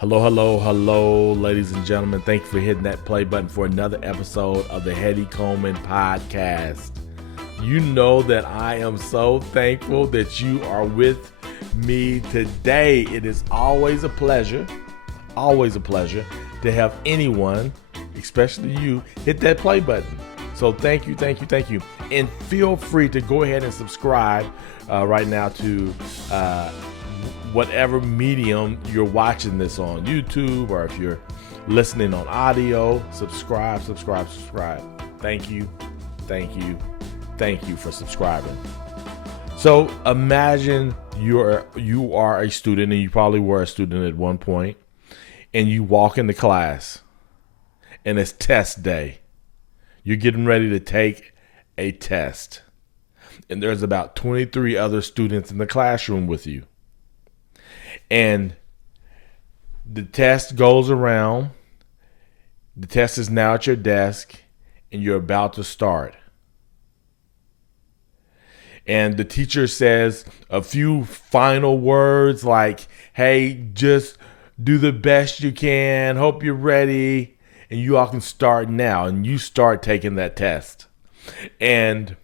Hello, hello, hello, ladies and gentlemen. Thank you for hitting that play button for another episode of the Heady Coleman podcast. You know that I am so thankful that you are with me today. It is always a pleasure to have anyone, especially you, hit that play button. So thank you. And feel free to go ahead and subscribe right now to whatever medium you're watching this on, YouTube, or if you're listening on audio. Subscribe. Thank you for subscribing. So imagine you are a student, and you probably were a student at one point, and you walk into class and it's test day. You're getting ready to take a test, and there's about 23 other students in the classroom with you. And the test goes around. The test is now at your desk, and you're about to start. And the teacher says a few final words like, hey, just do the best you can. Hope you're ready. And you all can start now. And you start taking that test. And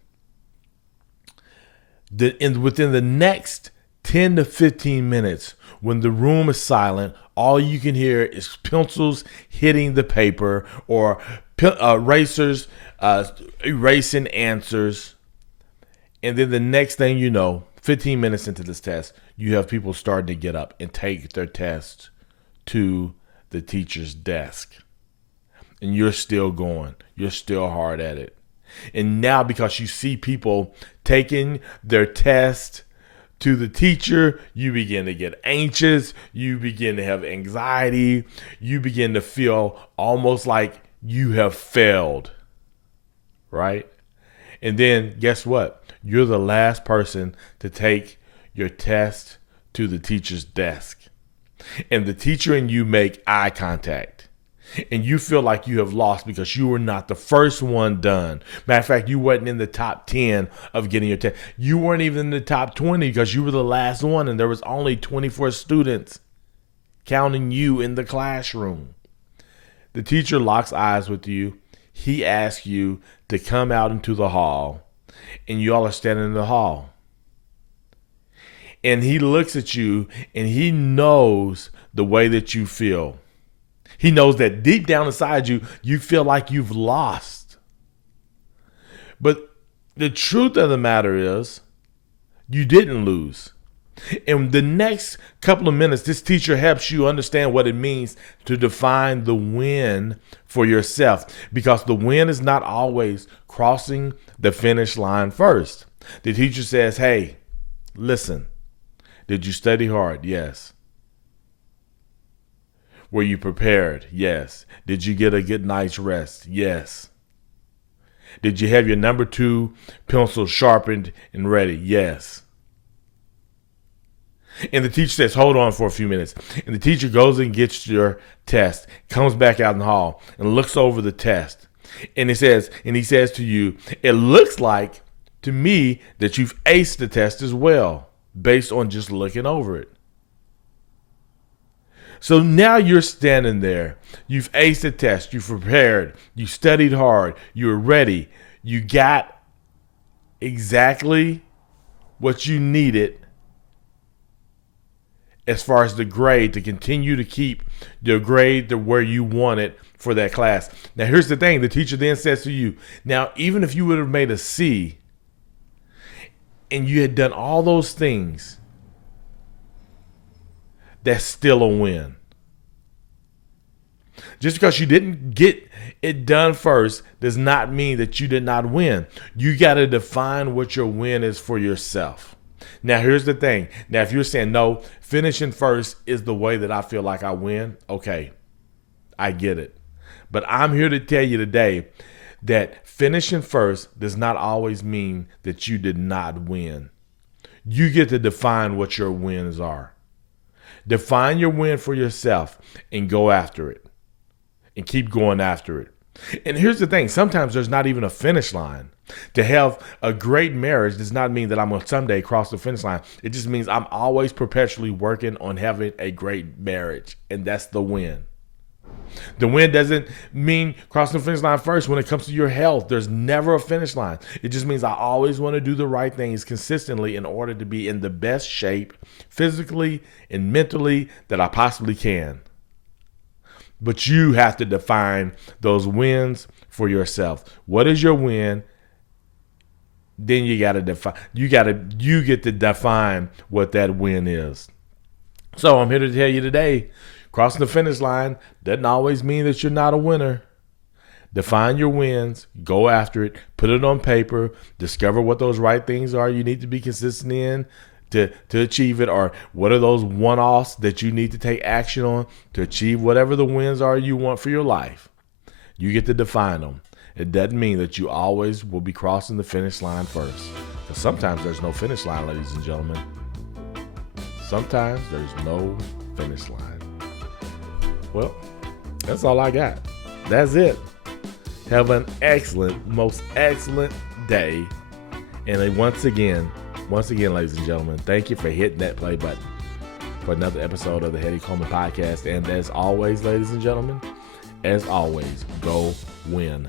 within the next 10 to 15 minutes, when the room is silent, all you can hear is pencils hitting the paper or erasers erasing answers. And then the next thing you know, 15 minutes into this test, you have people starting to get up and take their test to the teacher's desk. And you're still going. You're still hard at it. And now, because you see people taking their test to the teacher, you begin to get anxious. You begin to have anxiety. You begin to feel almost like you have failed, right? And then guess what? You're the last person to take your test to the teacher's desk. And the teacher and you make eye contact. And you feel like you have lost because you were not the first one done. Matter of fact, you weren't in the top 10 of getting your test. You weren't even in the top 20 because you were the last one, and there was only 24 students counting you in the classroom. The teacher locks eyes with you. He asks you to come out into the hall, and you all are standing in the hall. And he looks at you, and he knows the way that you feel. He knows that deep down inside you, you feel like you've lost. But the truth of the matter is, you didn't lose. In the next couple of minutes, this teacher helps you understand what it means to define the win for yourself. Because the win is not always crossing the finish line first. The teacher says, hey, listen, did you study hard? Yes. Were you prepared? Yes. Did you get a good night's rest? Yes. Did you have your number 2 pencil sharpened and ready? Yes. And the teacher says, hold on for a few minutes. And the teacher goes and gets your test, comes back out in the hall and looks over the test. And he says to you, it looks like to me that you've aced the test as well, based on just looking over it. So now you're standing there. You've aced the test. You've prepared. You studied hard. You were ready. You got exactly what you needed as far as the grade to continue to keep the grade to where you want it for that class. Now, here's the thing. The teacher then says to you, now, even if you would have made a C and you had done all those things, that's still a win. Just because you didn't get it done first does not mean that you did not win. You got to define what your win is for yourself. Now, here's the thing. Now, if you're saying, no, finishing first is the way that I feel like I win, okay, I get it. But I'm here to tell you today that finishing first does not always mean that you did not win. You get to define what your wins are. Define your win for yourself and go after it and keep going after it. And here's the thing, sometimes there's not even a finish line. To have a great marriage does not mean that I'm going to someday cross the finish line. It just means I'm always perpetually working on having a great marriage, and that's the win. The win doesn't mean crossing the finish line first when it comes to your health. There's never a finish line. It just means I always want to do the right things consistently in order to be in the best shape physically and mentally that I possibly can. But you have to define those wins for yourself. What is your win? Then you got to define. You get to define what that win is. So I'm here to tell you today, crossing the finish line doesn't always mean that you're not a winner. Define your wins, go after it, put it on paper, discover what those right things are you need to be consistent in to achieve it, or what are those one-offs that you need to take action on to achieve whatever the wins are you want for your life. You get to define them. It doesn't mean that you always will be crossing the finish line first. Because sometimes there's no finish line, ladies and gentlemen. Sometimes there's no finish line. Well, that's all I got. That's it. Have an excellent, most excellent day. And once again, ladies and gentlemen, thank you for hitting that play button for another episode of the Heady Coleman podcast. And as always, ladies and gentlemen, as always, go win.